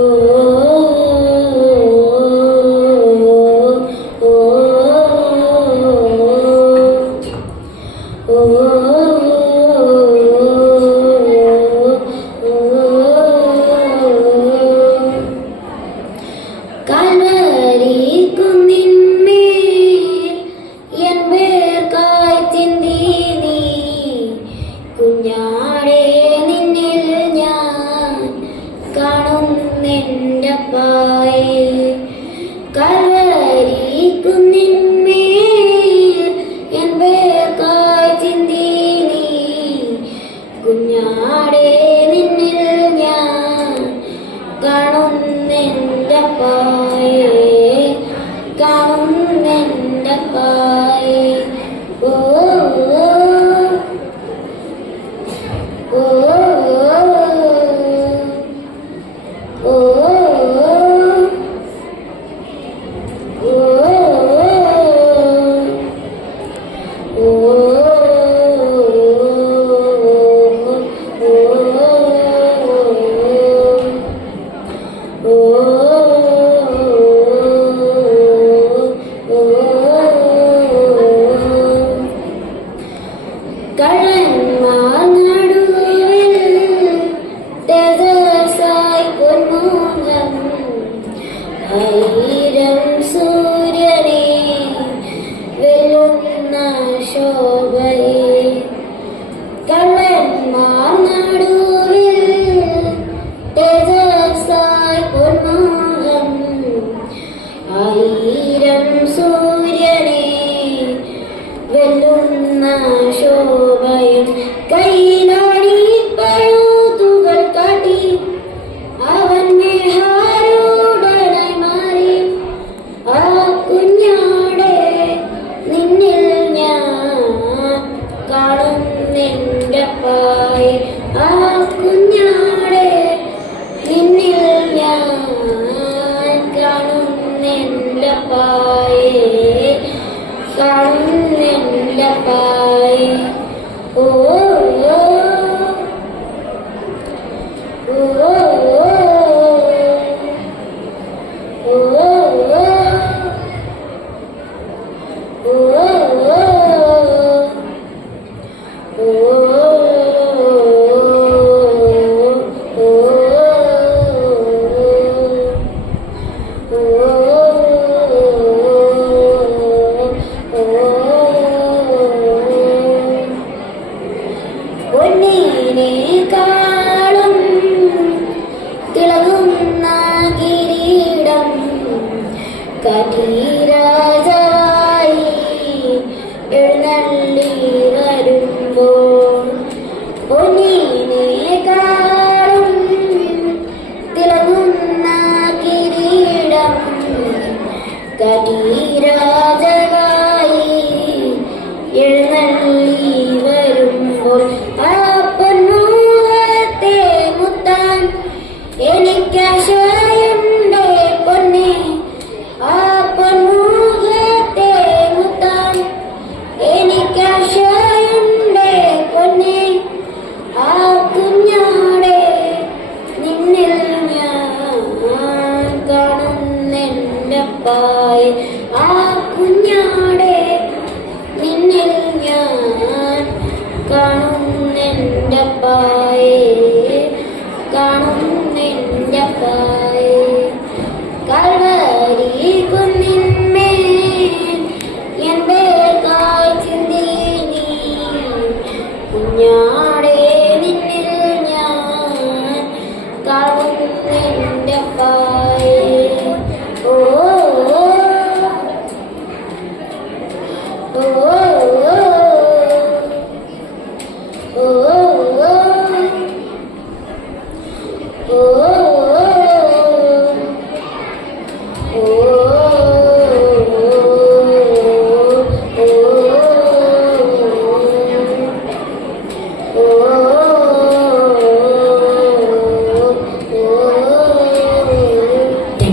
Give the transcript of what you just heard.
Oh Bye. शोभय Kadira